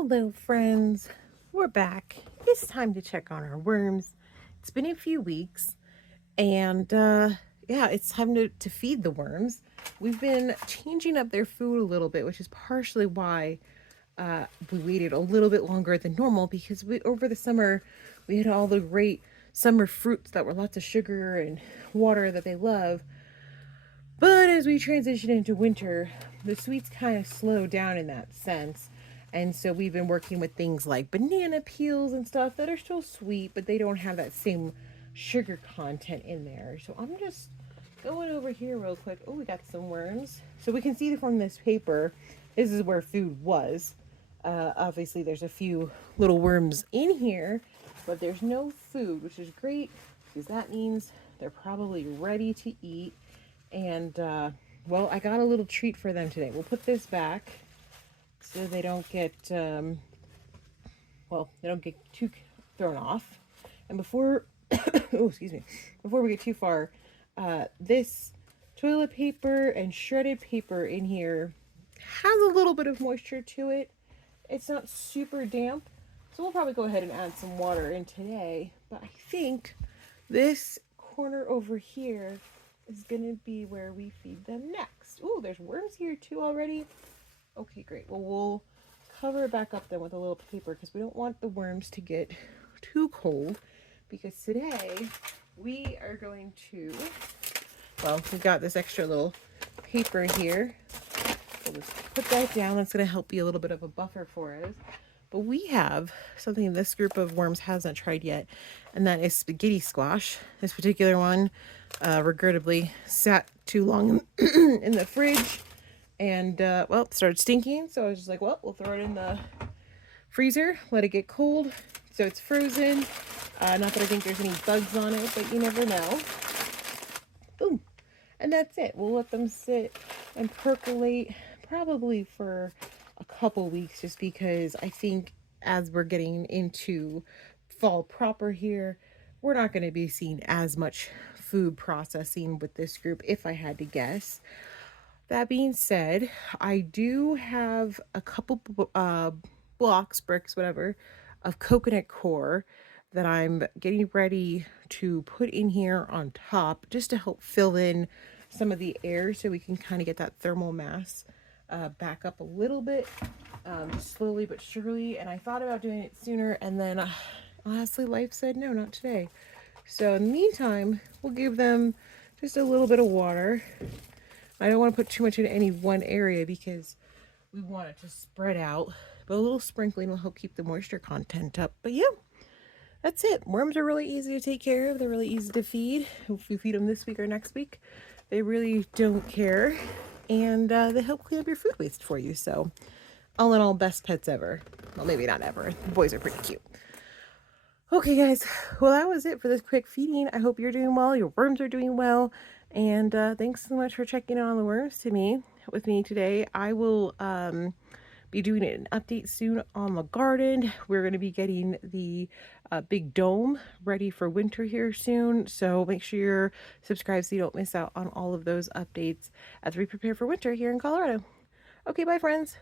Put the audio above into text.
Hello, friends. We're back. It's time to check on our worms. It's been a few weeks, and yeah, it's time to feed the worms. We've been changing up their food a little bit, which is partially why we waited a little bit longer than normal because over the summer we had all the great summer fruits that were lots of sugar and water that they love. But as we transition into winter, the sweets kind of slow down in that sense. And so we've been working with things like banana peels and stuff that are still sweet, but they don't have that same sugar content in there. So I'm just going over here real quick. Oh, we got some worms. So we can see from this paper, this is where food was. Obviously, there's a few little worms in here, but there's no food, which is great because that means they're probably ready to eat. And well, I got a little treat for them today. We'll put this back so they don't get well, they don't get too thrown off. And before oh, excuse me, before we get too far, this toilet paper and shredded paper in here has a little bit of moisture to it. It's not super damp, so we'll probably go ahead and add some water in today. But I think this corner over here is gonna be where we feed them next. Oh, there's worms here too already. Okay, great. Well, we'll cover it back up then with a little paper because we don't want the worms to get too cold. Because today we are going to, well, we got this extra little paper here. We'll just put that down. That's going to help be a little bit of a buffer for us. But we have something this group of worms hasn't tried yet, and that is spaghetti squash. This particular one, regrettably, sat too long in the fridge and, well, it started stinking. So I was just like, well, we'll throw it in the freezer, let it get cold. So it's frozen. Not that I think there's any bugs on it, but you never know. Boom. And that's it. We'll let them sit and percolate probably for a couple weeks just because I think as we're getting into fall proper here, we're not going to be seeing as much food processing with this group if I had to guess. That being said, I do have a couple blocks, bricks, whatever, of coconut coir that I'm getting ready to put in here on top just to help fill in some of the air so we can kind of get that thermal mass back up a little bit, just slowly but surely. And I thought about doing it sooner, and then honestly, life said no, not today. So in the meantime, we'll give them just a little bit of water. I don't want to put too much in any one area because we want it to spread out, but a little sprinkling will help keep the moisture content up. But yeah, that's it. Worms are really easy to take care of. They're really easy to feed. If we feed them this week or next week, they really don't care. And they help clean up your food waste for you. So all in all, best pets ever. Well, maybe not ever. The boys are pretty cute. Okay, guys. Well, that was it for this quick feeding. I hope you're doing well. Your worms are doing well. And thanks so much for checking on the worms with me today. I will be doing an update soon on the garden. We're going to be getting the big dome ready for winter here soon. So make sure you're subscribed so you don't miss out on all of those updates as we prepare for winter here in Colorado. Okay, bye friends.